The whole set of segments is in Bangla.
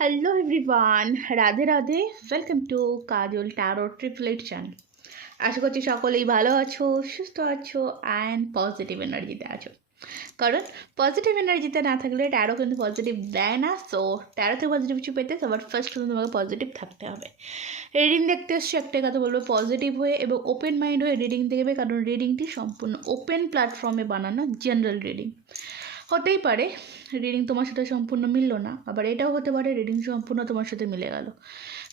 Hello everyone, Radhe Radhe. Welcome to Kajal tarot triplet channel. আশা করছি সকলেই ভালো আছো, সুস্থ আছো অ্যান্ড পজিটিভ এনার্জিতে আছো। কারণ পজিটিভ এনার্জিতে না থাকলে ট্যারো কিন্তু পজিটিভ দেয় না। সো ট্যারোতে পজিটিভ কিছু পেতে সবার ফার্স্ট কিন্তু তোমাকে পজিটিভ থাকতে হবে। রিডিং দেখতে এসছি, একটাই কথা বলবো, পজিটিভ হয়ে এবং ওপেন মাইন্ড হয়ে রিডিং দেখবে। কারণ রিডিংটি সম্পূর্ণ ওপেন প্ল্যাটফর্মে বানানো জেনারেল রিডিং। হতেই পারে রিডিং তোমার সাথে সম্পূর্ণ মিলল না, আবার এটাও হতে পারে রিডিং সম্পূর্ণ তোমার সাথে মিলে গেল।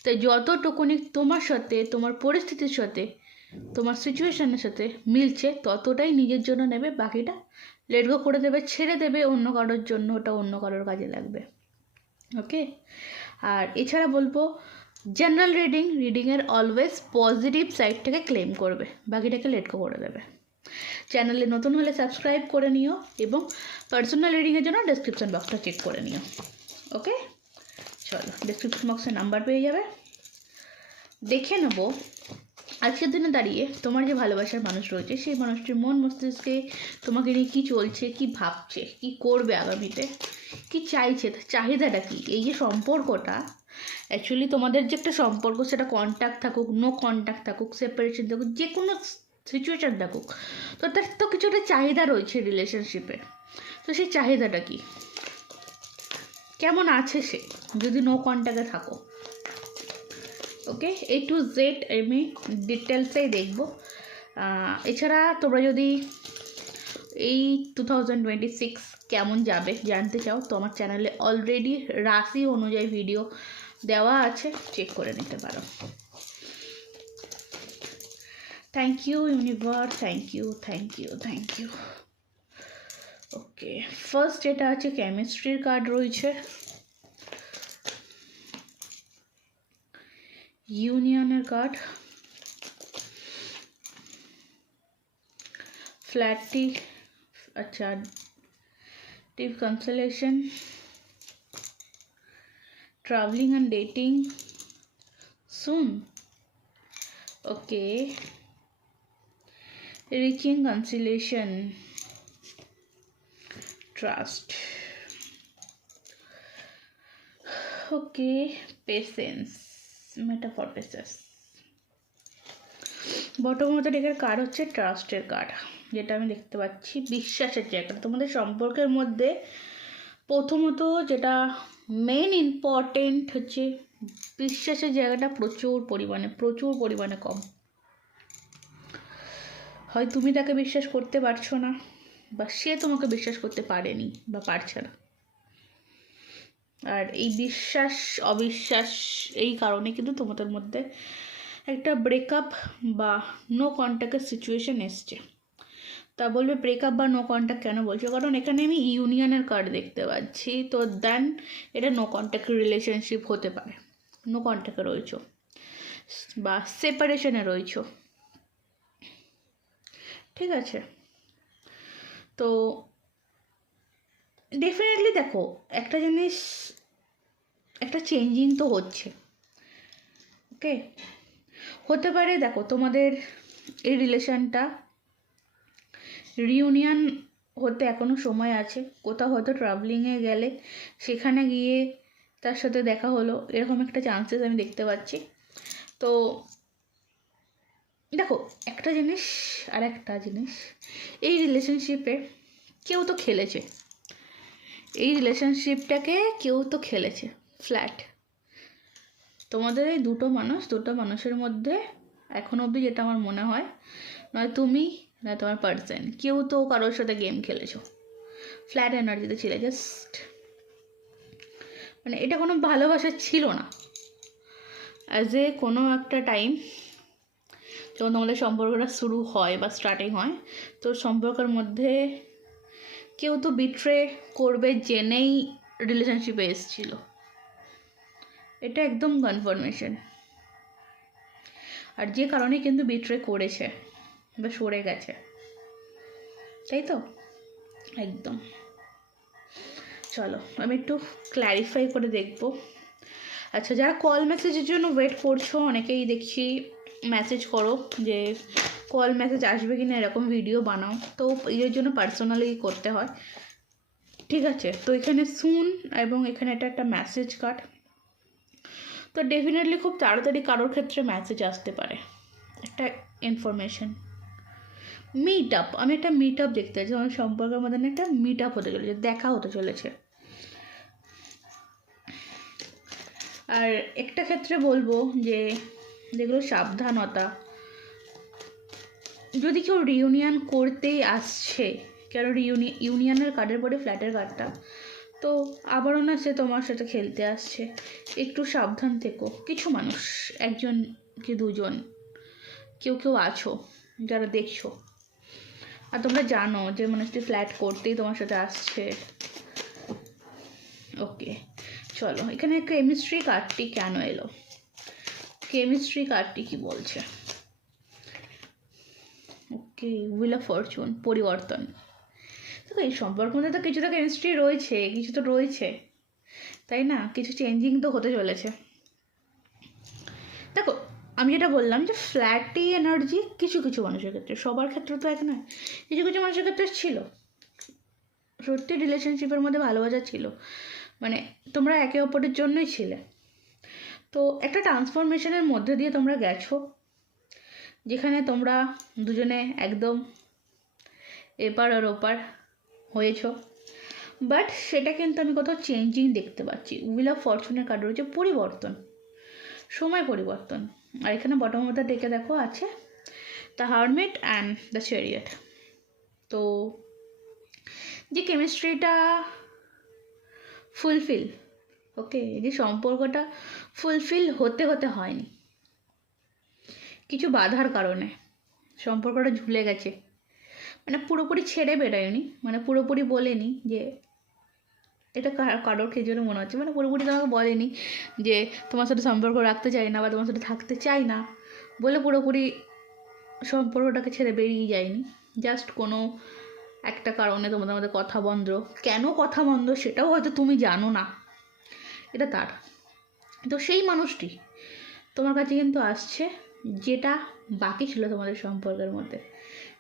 তাই যতটুকুনি তোমার সাথে, তোমার পরিস্থিতির সাথে, তোমার সিচুয়েশনের সাথে মিলছে ততটাই নিজের জন্য নেবে, বাকিটা লেট গো করে দেবে, ছেড়ে দেবে অন্য কারোর জন্য, ওটা অন্য কারোর কাজে লাগবে। ওকে। আর এছাড়া বলবো, জেনারেল রিডিংয়ের অলওয়েজ পজিটিভ সাইডটাকে ক্লেম করবে, বাকিটাকে লেট গো করে দেবে। চ্যানেলে নতুন হলে সাবস্ক্রাইব করে নিও এবং পার্সোনাল রিডিংয়ের জন্য ডেসক্রিপশন বক্সটা চেক করে নিও। ওকে, চলো ডেসক্রিপশন বক্সে নাম্বার পেয়ে যাবে, দেখে নেবো আজকের দিনে দাঁড়িয়ে তোমার যে ভালোবাসার মানুষ রয়েছে সেই মানুষটির মন মস্তিষ্কে তোমাকে নিয়ে কী চলছে, কী ভাবছে, কী করবে আগামীতে, কী চাইছে, চাহিদাটা কী। এই যে সম্পর্কটা, অ্যাকচুয়ালি তোমাদের যে একটা সম্পর্ক, সেটা কন্ট্যাক্ট থাকুক, নো কন্ট্যাক্ট থাকুক, সেপারেশন থাকুক, যে কোনো সিচুয়েশান থাকুক, তো তার তো কিছু একটা চাহিদা রয়েছে রিলেশনশিপে। তো সেই চাহিদাটা কি, কেমন আছে সে, যদি নো কন্ট্যাক্টে থাকো। ওকে, A to Z আমি ডিটেলসেই দেখব। এছাড়া তোমরা যদি এই 2026 কেমন যাবে জানতে চাও তো আমার চ্যানেলে অলরেডি রাশি অনুযায়ী ভিডিও দেওয়া আছে, চেক করে নিতে পারো। Thank you universe, thank you, thank you, thank you. Okay, first এটা আছে কেমিস্ট্রির কার্ড রয়েছে, ইউনিয়নের কার্ড, ফ্ল্যাটটি, আচ্ছা, deep consolation, travelling and dating soon. Okay, reaching conciliation, trust. Okay, patience, metamorphosis. Bottom মতো ডেকের কার্ড হচ্ছে ট্রাস্টের কার্ড, যেটা আমি দেখতে পাচ্ছি বিশ্বাসের জায়গা তোমাদের সম্পর্কের মধ্যে। প্রথমত যেটা মেন ইম্পর্টেন্ট হচ্ছে বিশ্বাসের জায়গাটা প্রচুর পরিমাণে কম। হয় তুমি তাকে বিশ্বাস করতে পারছো না, বা সে তোমাকে বিশ্বাস করতে পারেনি বা পারছে না। আর এই বিশ্বাস অবিশ্বাস এই কারণে কিন্তু তোমাদের মধ্যে একটা ব্রেকআপ বা নো কন্ট্যাক্টের সিচুয়েশন এসছে। তা বলবে ব্রেকআপ বা নো কন্ট্যাক্ট কেন বলছো, কারণ এখানে আমি ইউনিয়নের কার্ড দেখতে পাচ্ছি। তো দেন এটা নো কন্ট্যাক্ট রিলেশনশিপ হতে পারে, নো কন্ট্যাক্টে রয়েছো বা সেপারেশনে রয়েছো, ঠিক আছে। তো ডেফিনেটলি দেখো একটা জিনিস, একটা চেঞ্জিং তো হচ্ছে। ওকে, হতে পারে দেখো তোমাদের এই রিলেশনটা রিউনিয়ন হতে এখনও সময় আছে। কোথাও হয়তো ট্রাভেলিংয়ে গেলে সেখানে গিয়ে তার সাথে দেখা হলো, এরকম একটা চান্সেস আমি দেখতে পাচ্ছি। তো দেখো একটা জিনিস আর একটা জিনিস, এই রিলেশনশিপে কেউ তো খেলেছে, এই রিলেশনশিপটাকে কেউ তো খেলেছে ফ্ল্যাট। তোমাদের এই দুটো মানুষের মধ্যে এখনো অবধি যেটা আমার মনে হয়, নয় তুমি না তোমার পার্সন, কেউ তো কারোর সাথে গেম খেলেছো, ফ্ল্যাট এনার্জিতে ছিলে। জাস্ট মানে এটা কোনো ভালোবাসা ছিল না। অ্যাজ এ কোনো একটা টাইম যখন তোমাদের সম্পর্কটা শুরু হয় বা স্টার্টিং হয়, তো সম্পর্কের মধ্যে কেউ তো বিট্রে করবে জেনেই রিলেশনশিপে এসেছিল, এটা একদম কনফার্মেশন। আর যে কারণে কিন্তু বিট্রে করেছে বা সরে গেছে, তাই তো একদম। চলো আমি একটু ক্ল্যারিফাই করে দেখবো। আচ্ছা, যারা কল মেসেজের জন্য ওয়েট করছো, অনেকেই দেখছি মেসেজ করো যে কল মেসেজ আসবে কি না, এরকম ভিডিও বানাও, তো এর জন্য পার্সোনালি করতে হয়, ঠিক আছে। তো এখানে সুন এবং এখানে এটা একটা মেসেজ কার্ড, তো ডেফিনেটলি খুব তাড়াতাড়ি কারোর ক্ষেত্রে মেসেজ আসতে পারে, একটা ইনফরমেশন। মিট আপ, আমি একটা মিট আপ দেখতে চাইছি, আমার সম্পর্কের মধ্যে একটা মিট আপ হতে চলেছে, দেখা হতে চলেছে। আর একটা ক্ষেত্রে বলবো যে যেগুলো সাবধানতা, যদি কেউ রিউনিয়ন করতেই আসছে, কেন ইউনিয়নের কার্ডের পরে ফ্ল্যাটের কার্ডটা, তো আবারও না সে তোমার সাথে খেলতে আসছে, একটু সাবধান থেকো। কিছু মানুষ, একজন কি দুজন, কেউ আছো যারা দেখছো, আর তোমরা জানো যে মানুষটি ফ্ল্যাট করতেই তোমার সাথে আসছে। ওকে, চলো এখানে কেমিস্ট্রি কার্ডটি কেন এলো, কেমিস্ট্রি কার্ডটি কি বলছে? ওকে, হুইল অফ ফরচুন, পরিবর্তন। দেখো এই সম্পর্কের মধ্যে তো কিছুটা কেমিস্ট্রি রয়েছে, কিছু তো রয়েছে, তাই না? কিছু চেঞ্জিং তো হতে চলেছে। দেখো আমি যেটা বললাম যে ফ্ল্যাটি এনার্জি কিছু কিছু মানুষের ক্ষেত্রে, সবার ক্ষেত্রে তো এক নয়, কিছু কিছু মানুষের ক্ষেত্রে ছিল, সত্যি রিলেশনশিপের মধ্যে ভালোবাসা ছিল, মানে তোমরা একে অপরের জন্যই ছিলে। তো একটা ট্রান্সফরমেশনের মধ্যে দিয়ে তোমরা গেছো, যেখানে তোমরা দুজনে একদম এপার আর ওপার হয়েছো, বাট সেটা কিন্তু আমি কোথাও চেঞ্জিং দেখতে পাচ্ছি। হুইল অফ ফরচুনের কার্ড রয়েছে পরিবর্তন, সময় পরিবর্তন। আর এখানে বটম অফ দ্য ডেকে দেখো আছে the hermit and the chariot. তো যে কেমিস্ট্রিটা ফুলফিল, ওকে, যে সম্পর্কটা ফুলফিল হতে হয়নি, কিছু বাধার কারণে সম্পর্কটা ঝুলে গেছে, মানে পুরোপুরি ছেড়ে বেরোয়নি, মানে পুরোপুরি বলেনি যে এটা কারোর ক্ষেত্রে মনে হচ্ছে, মানে পুরোপুরি তোমাকে বলেনি যে তোমার সাথে সম্পর্ক রাখতে চাই না বা তোমার সাথে থাকতে চাই না বলে পুরোপুরি সম্পর্কটাকে ছেড়ে বেরিয়ে যায়নি, জাস্ট কোনো একটা কারণে তোমাদের মধ্যে কথা বন্ধ। কেন কথা বন্ধ সেটাও হয়তো তুমি জানো না, এটা তার। তো সেই মানুষটি তোমার কাছে কিন্তু আসছে, যেটা বাকি ছিল তোমাদের সম্পর্কের মধ্যে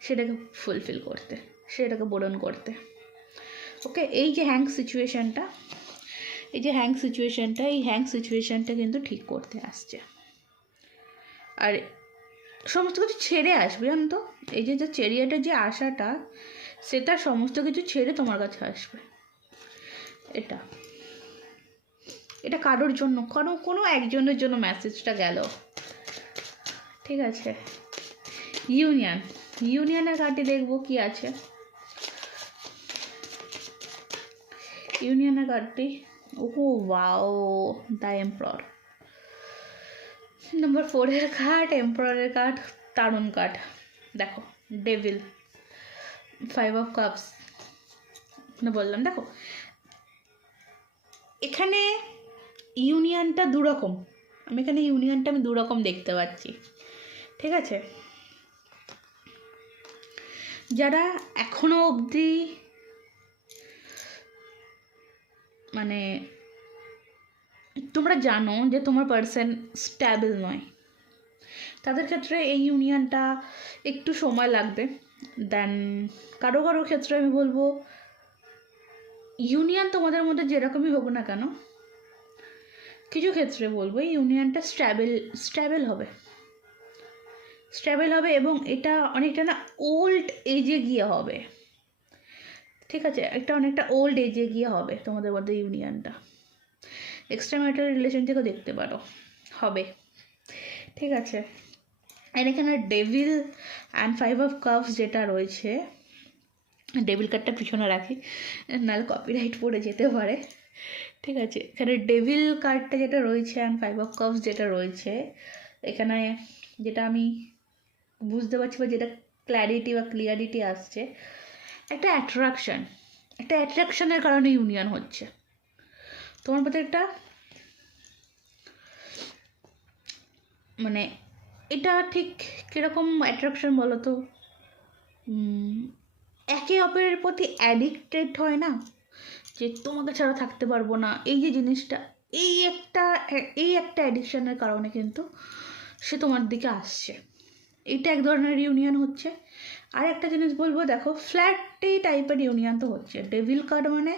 সেটাকে ফুলফিল করতে, সেটাকে পূরণ করতে। ওকে, এই যে হ্যাং সিচুয়েশানটা, এই হ্যাং সিচুয়েশানটা কিন্তু ঠিক করতে আসছে, আর সমস্ত কিছু ছেড়ে আসবে। জানো তো, এই যে চ্যারিয়টের যে আশাটা, সেটা সমস্ত কিছু ছেড়ে তোমার কাছে আসবে। এটা কারোর জন্য, কোনো একজনের জন্য মেসেজটা গেল, ঠিক আছে? ইউনিয়নের কার্ডটি দেখবো কি আছে। ইউনিয়নের কার্ডটি, ওহো ওয়াও, দ্য এম্পারার, নম্বর 4-এর কার্ড, এম্পারারের কার্ড, দারুণ কার্ড। দেখো ডেভিল, 5 অফ কাপস, বললাম দেখো এখানে ইউনিয়নটা দুরকম, আমি দুরকম দেখতে পাচ্ছি, ঠিক আছে? যারা এখনো অবধি মানে তোমরা জানো যে তোমার পার্সন স্ট্যাবল নয়, তাদের ক্ষেত্রে এই ইউনিয়নটা একটু সময় লাগবে। দেন কারোর ক্ষেত্রে আমি বলবো ইউনিয়ন তোমাদের মধ্যে যেরকমই হোক না কেন, কিছু ক্ষেত্রে বলবো এই ইউনিয়নটা স্ট্যাবল হবে এবং এটা অনেকটা না ওল্ড এজে গিয়ে হবে, ঠিক আছে? অনেকটা ওল্ড এজে গিয়ে হবে তোমাদের মধ্যে ইউনিয়নটা। এক্সট্রা ম্যারিটাল রিলেশন থেকেও দেখতে পারো, হবে, ঠিক আছে? আর এখানে ডেভিল অ্যান্ড 5 অফ কাপস যেটা রয়েছে, ডেভিল কার্ডটা পিছনে রাখি নাহলে কপিরাইট পড়ে যেতে পারে, ঠিক আছে? এখানে ডেভিল কার্ডটা যেটা রয়েছে অ্যান্ড 5 অফ কাপস যেটা রয়েছে, এখানে যেটা আমি বুঝতে পারছি বা যেটা ক্ল্যারিটি বা ক্লিয়ারিটি আসছে, একটা অ্যাট্রাকশনের কারণে ইউনিয়ন হচ্ছে তোমার মধ্যে। একটা মানে এটা ঠিক কীরকম অ্যাট্রাকশন বলো তো, একে অপরের প্রতি অ্যাডিক্টেড হয় না, যে তোমাকে ছাড়া থাকতে পারবো না, এই যে জিনিসটা, এই একটা অ্যাডিকশানের কারণে কিন্তু সে তোমার দিকে আসছে, এটা এক ধরনের ইউনিয়ন হচ্ছে। আর একটা জিনিস বলবো, দেখো ফ্ল্যাটি টাইপের ইউনিয়ন তো হচ্ছে, ডেভিল কার্ড মানে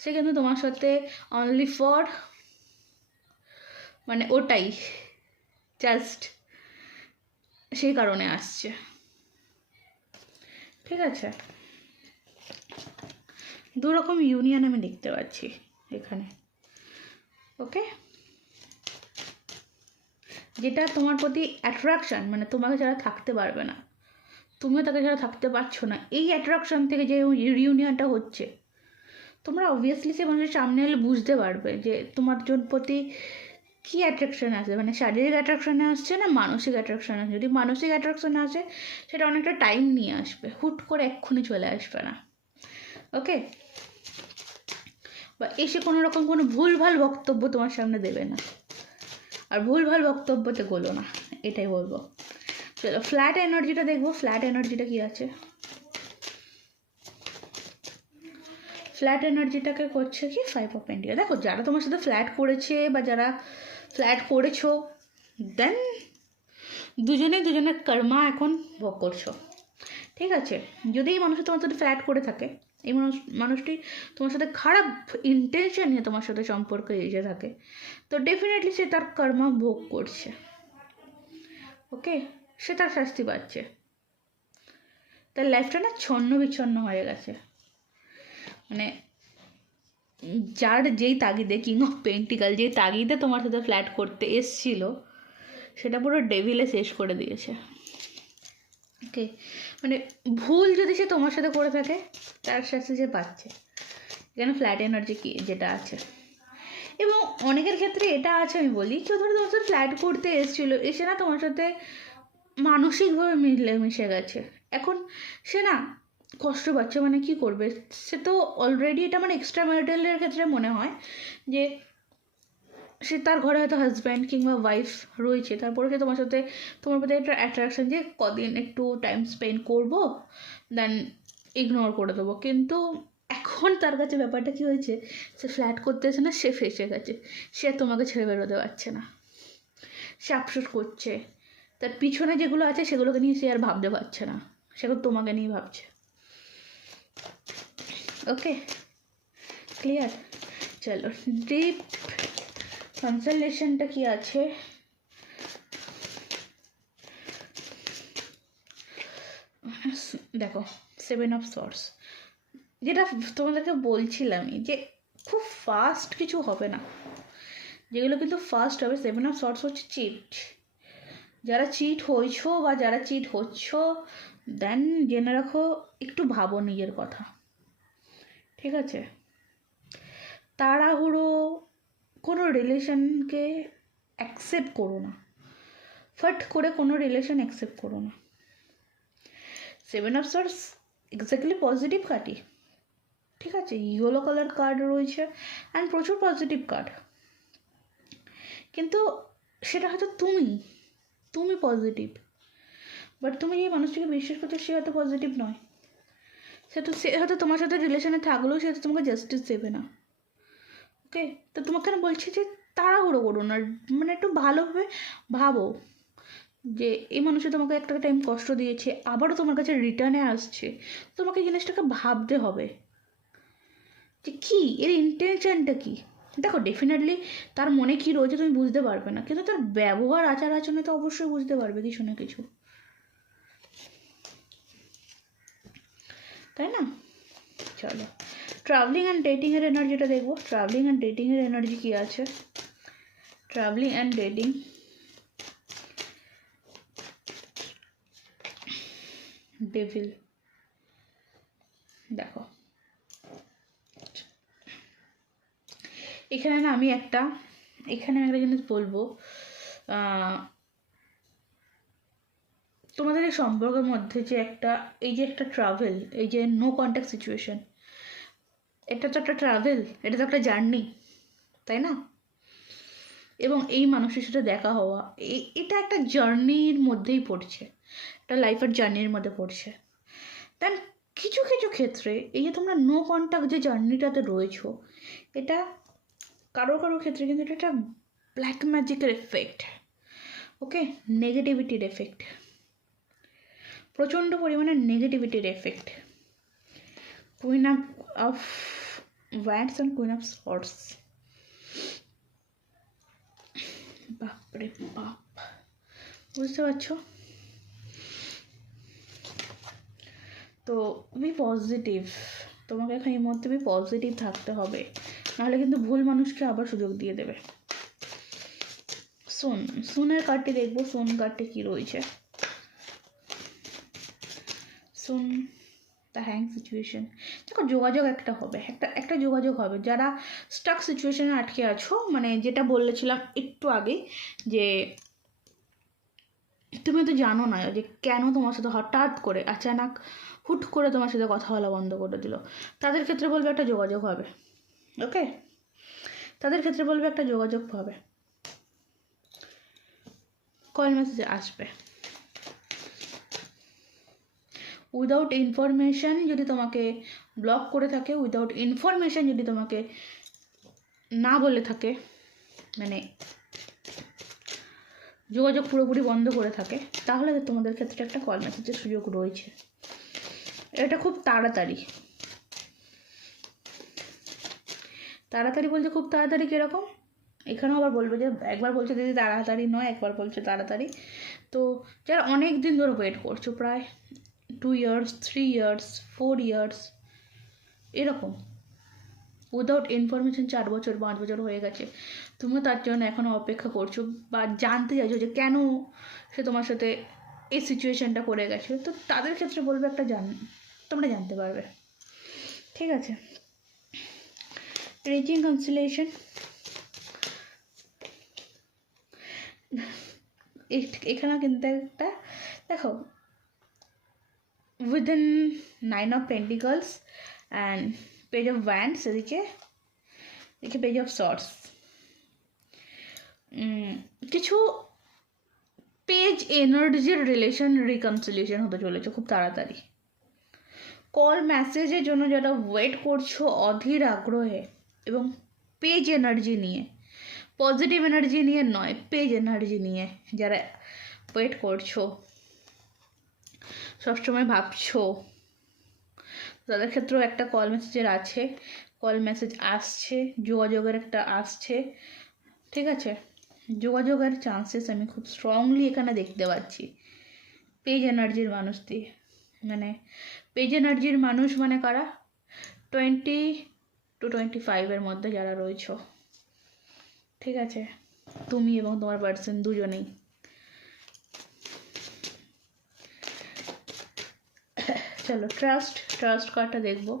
সে কিন্তু তোমার সাথে অনলি ফর মানে ওটাই জাস্ট সেই কারণে আসছে, ঠিক আছে। দু রকম ইউনিয়ন আমি দেখতে পাচ্ছি এখানে, ওকে। যেটা তোমার প্রতি অ্যাট্রাকশান, মানে তোমাকে যারা থাকতে পারবে না, তুমিও তাকে যারা থাকতে পারছো না, এই অ্যাট্রাকশান থেকে যে রিউনিয়নটা হচ্ছে, তোমরা অবভিয়াসলি সে মানুষের সামনে এলে বুঝতে পারবে যে তোমার প্রতি কী অ্যাট্রাকশান আছে, মানে শারীরিক অ্যাট্রাকশানে আসছে না মানসিক অ্যাট্রাকশান আসছে। যদি মানসিক অ্যাট্রাকশানে আসে সেটা অনেকটা টাইম নিয়ে আসবে, হুট করে এক্ষুনি চলে আসবে না, ওকে। বা এসে কোনো রকম কোনো ভুলভাল বক্তব্য তোমার সামনে দেবে না, আর ভুলভাল বক্তব্যতে গোলো না, এটাই বলবো। চলো ফ্ল্যাট এনার্জিটা দেখবো, ফ্ল্যাট এনার্জিটা কী আছে। ফ্ল্যাট এনার্জিটাকে করছে কি 5 অফ পেন্টিকেল। দেখো যারা তোমার সাথে ফ্ল্যাট করেছে বা যারা ফ্ল্যাট করেছো, দেন দুজনের কর্মা এখন ভোগ করছো, ঠিক আছে। যদি এই মানুষ তোমার সাথে ফ্ল্যাট করে থাকে, এই মানুষটি তোমার সাথে খারাপ ইন্টেনশন নিয়ে তোমার সাথে সম্পর্কে এসে থাকে, তো ডেফিনেটলি সে তার কর্মা ভোগ করছে, ওকে। সে তার শাস্তি পাচ্ছে, তার লাইফটা না ছন্ন বিচ্ছন্ন হয়ে গেছে। মানে যার যেই তাগিদে কিং অফ পেন্টিকাল যেই তাগিদে তোমার সাথে ফ্ল্যাট করতে এসছিল, সেটা পুরো ডেভিলে শেষ করে দিয়েছে, ওকে। মানে ভুল যদি সে তোমার সাথে করে থাকে, তার শাস্তি সে পাচ্ছে। এখানে ফ্ল্যাট এনার্জি কি যেটা আছে, এবং অনেকের ক্ষেত্রে এটা আছে, আমি বলি কেউ ধরো তোমার সাথে ফ্ল্যাট করতে এসেছিলো, এসে না তোমার সাথে মানসিকভাবে মিশে গেছে, এখন সে না কষ্ট পাচ্ছে, মানে কি করবে, সে তো অলরেডি এটা মানে এক্সট্রা ম্যারিটালের ক্ষেত্রে মনে হয় যে সে তার ঘরে হয়তো হাজব্যান্ড কিংবা ওয়াইফ রয়েছে, তারপরে সে তোমার সাথে তোমার প্রতি একটা অ্যাট্রাকশান যে কদিন একটু টাইম স্পেন্ড করবো, দেন ইগনোর করে দেবো। কিন্তু এখন তার কাছে ব্যাপারটা কী হয়েছে, সে ফ্ল্যাট করতে এসে না সে ফেসে গেছে, সে তোমাকে ছেড়ে বেরোতে পারছে না, সে আফসোস করছে, তার পিছনে যেগুলো আছে সেগুলোকে নিয়ে সে আর ভাবতে পারছে না, সেগুলো তোমাকে নিয়ে ভাবছে, ওকে ক্লিয়ার। চলো ডিপ কনসালেশনটা কি আছে, দেখো 7 অফ সর্টস, যেটা তোমাদেরকে বলছিলামই যে খুব ফাস্ট কিছু হবে না, যেগুলো কিন্তু ফাস্ট হবে। 7 অফ সর্টস হচ্ছে চিট, যারা চিট হয়েছো বা যারা চিট হচ্ছ, দেন জেনে রাখো একটু ভাবো নিজের কথা, ঠিক আছে। তাড়াহুড়ো কোনো রিলেশনকে অ্যাকসেপ্ট করো না, ফট করে কোনো রিলেশন অ্যাকসেপ্ট করো না। 7 অফ সর্টস এক্স্যাক্টলি পজিটিভ কার্ডই, ঠিক আছে। ইয়েলো কালার কার্ড রয়েছে অ্যান্ড প্রচুর পজিটিভ কার্ড, কিন্তু সেটা হয়তো তুমি পজিটিভ, বাট তুমি যে মানুষটিকে বিশ্বাস করছো সে হয়তো পজিটিভ নয়, সে হয়তো তোমার সাথে রিলেশনে থাকলেও সে হয়তো তোমাকে জাস্টিস দেবে না, ওকে। তো তোমাকে না বলছি যে তাড়াহুড়ো করো না, মানে একটু ভালোভাবে ভাবো যে এই মানুষটা তোমাকে একটা টাইম কষ্ট দিয়েছে, আবারও তোমার কাছে রিটার্নে আসছে, তোমাকে জিনিসটাকে ভাবতে হবে যে কী এর ইন্টেনশনটা কী। দেখো ডেফিনেটলি তার মনে কী রয়েছে তুমি বুঝতে পারবে না, কিন্তু তার ব্যবহার আচার আচরণে তো অবশ্যই বুঝতে পারবে কিছু না কিছু, তাই না। চলো ট্রাভেলিং অ্যান্ড ডেটিংয়ের এনার্জিটা দেখবো, ট্রাভেলিং অ্যান্ড ডেটিংয়ের এনার্জি কী আছে। ট্রাভেলিং অ্যান্ড ডেটিং, ডেভিল, দেখো এখানে না আমি একটা জিনিস বলবো, তোমাদের এই সম্পর্কের মধ্যে যে এই যে একটা ট্রাভেল, এই যে নো কন্ট্যাক্ট সিচুয়েশন, এটা তো একটা ট্রাভেল, এটা তো একটা জার্নি, তাই না। এবং এই মানুষের সাথে দেখা হওয়া, এটা একটা জার্নির মধ্যেই পড়ছে, একটা লাইফের জার্নির মধ্যে পড়ছে। দেন কিছু কিছু ক্ষেত্রে এই যে তোমরা নো কন্ট্যাক্ট যে জার্নিটাতে রয়েছো, এটা কারো ক্ষেত্রে কিন্তু এটা একটা ব্ল্যাক ম্যাজিকের এফেক্ট, ওকে, নেগেটিভিটির এফেক্ট, প্রচণ্ড পরিমাণে নেগেটিভিটির effect. Queen of wands and queen of swords, বাপরে বাপ, বুঝতে পারছো? তো বি পজিটিভ, তোমাকে এখন এই মুহূর্তে বি পজিটিভ থাকতে হবে, নাহলে কিন্তু ভুল মানুষকে আবার সুযোগ দিয়ে দেবে। সুনের কার্ডটি দেখবো, সুন কার্ডটি কী রয়েছে। সুন দ্য হ্যাং সিচুয়েশন, দেখো যোগাযোগ একটা হবে, একটা যোগাযোগ হবে। যারা স্টাক সিচুয়েশনে আটকে আছো, মানে যেটা বলেছিলাম একটু আগে, যে তুমি তো জানো না যে কেন তোমার সাথে হঠাৎ করে আচানক হুট করে তোমার সাথে কথা বলা বন্ধ করে দিল, তাদের ক্ষেত্রে বলবে একটা যোগাযোগ হবে। ওকে, তাদের ক্ষেত্রে বলবে একটা যোগাযোগ হবে, কল মেসেজ আসবে। উইদাউট ইনফরমেশান যদি তোমাকে ব্লক করে থাকে, উইদাউট ইনফরমেশান যদি তোমাকে না বলে থাকে, মানে যোগাযোগ পুরোপুরি বন্ধ করে থাকে, তাহলে তোমাদের ক্ষেত্রে একটা কল মেসেজের সুযোগ রয়েছে। এটা খুব তাড়াতাড়ি, তাড়াতাড়ি বলছে খুব তাড়াতাড়ি কীরকম, এখানেও আবার বলবে যে, একবার বলছে দিদি তাড়াতাড়ি নয়, একবার বলছে তাড়াতাড়ি। তো যারা অনেক দিন ধরে ওয়েট করছো, প্রায় 2 years, 3 years, 4 years এরকম, উইদাউট ইনফরমেশন 4 বছর 5 বছর হয়ে গেছে, তুমিও তার জন্য এখনও অপেক্ষা করছো বা জানতে চাইছো যে কেন সে তোমার সাথে এই সিচুয়েশানটা করে গেছে, তো তাদের ক্ষেত্রে বলবে একটা তোমরা জানতে পারবে। ঠিক আছে, রিচিং কনসিলেশন, এখানেও কিন্তু একটা দেখো, within 9 of Pentacles and page of wands, এদিকে পেজ অফ সর্টস, কিছু পেজ এনার্জির রিলেশন রিকনসিলিয়েশন হতে চলেছে খুব তাড়াতাড়ি। কল মেসেজের জন্য যারা ওয়েট করছো অধীর আগ্রহে এবং পেজ এনার্জি নিয়ে, পজিটিভ এনার্জি নিয়ে নয়, পেজ এনার্জি নিয়ে যারা ওয়েট করছো, সবসময় ভাবছো, তাদের ক্ষেত্রেও একটা কল মেসেজের আছে, কল মেসেজ আসছে, যোগাযোগের একটা আসছে। ঠিক আছে, যোগাযোগের চান্সেস আমি খুব স্ট্রংলি এখানে দেখতে পাচ্ছি পেজ এনার্জির মানুষ দিয়ে। মানে পেজ এনার্জির মানুষ মানে কারা, 20 to 25 মধ্যে যারা রয়েছো। ঠিক আছে, তুমি এবং তোমার পার্সন দুজনেই। চলো ট্রাস্ট কার্ডটা দেখবো,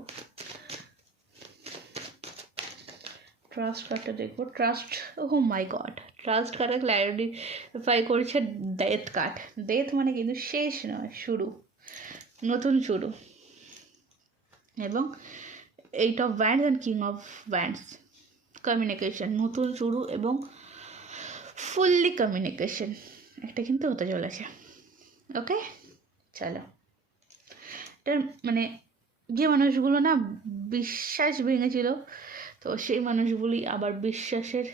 ট্রাস্ট, ও মাই গড, ট্রাস্ট কার্ডে ক্ল্যারিফাই করছে ডেথ কার্ড। ডেথ মানে কিন্তু শেষ নয়, শুরু, নতুন শুরু। এবং 8 of Wands and king of wands, communication, নতুন শুরু এবং ফুললি কমিউনিকেশন একটা কিন্তু হতে চলেছে। ওকে, চলো, এটার মানে যে মানুষগুলো না বিশ্বাস ভেঙেছিল, তো সেই মানুষগুলি আবার বিশ্বাসের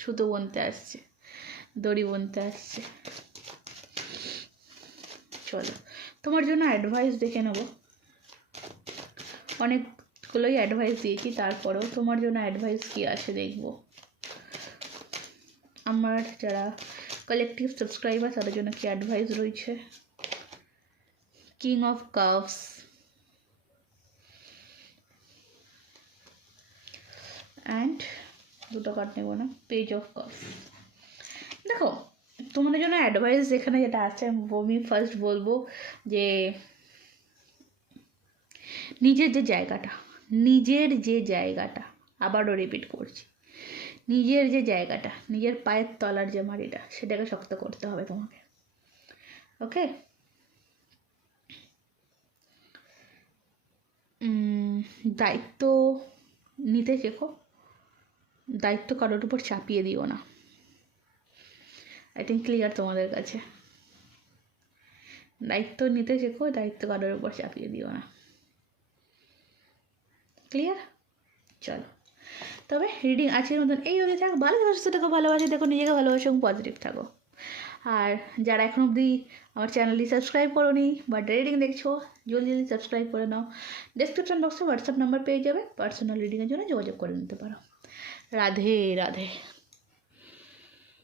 সুতো বুনতে আসছে, দড়ি বুনতে আসছে। চলো, তোমার জন্য অ্যাডভাইস দেখে নেব, অনেকগুলোই অ্যাডভাইস দিয়েছি, তারপরেও তোমার জন্য অ্যাডভাইস কী আসে দেখব। আমার যারা কালেকটিভ সাবস্ক্রাইবার তাদের জন্য কি অ্যাডভাইস রয়েছে। কিং অফ কাপস অ্যান্ড দুটো কার্ড নেব না, পেজ অফ কাপস। দেখো, তোমাদের জন্য অ্যাডভাইস এখানে যেটা আছে, আমি ফার্স্ট বলবো যে নিজের যে জায়গাটা, আবারও রিপিট করছি, নিজের যে জায়গাটা, নিজের পায়ের তলার যে মাটিটা, সেটাকে শক্ত করতে হবে তোমাকে। ওকে, দায়িত্ব নিতে শেখো, দায়িত্ব কারোর উপর চাপিয়ে দিও না। আই থিঙ্ক ক্লিয়ার তোমাদের কাছে, দায়িত্ব নিতে শেখো, দায়িত্ব কারোর উপর চাপিয়ে দিও না। ক্লিয়ার? চলো, তবে রিডিং আজকের মতন এই অবধি থাক। ভালো সুস্থ থাকো, ভালোবাসে দেখো, নিজেকে ভালোবাসো এবং পজিটিভ থাকো। আর যারা এখন অবধি আমার চ্যানেলটি সাবস্ক্রাইব করোনি বা রিডিং দেখছো, জলদি সাবস্ক্রাইব করে নাও। ডেসক্রিপশন বক্সে হোয়াটসঅ্যাপ নাম্বার পেয়ে যাবে, পার্সোনাল রিডিংয়ের জন্য যোগাযোগ করে নিতে পারো। রাধে রাধে।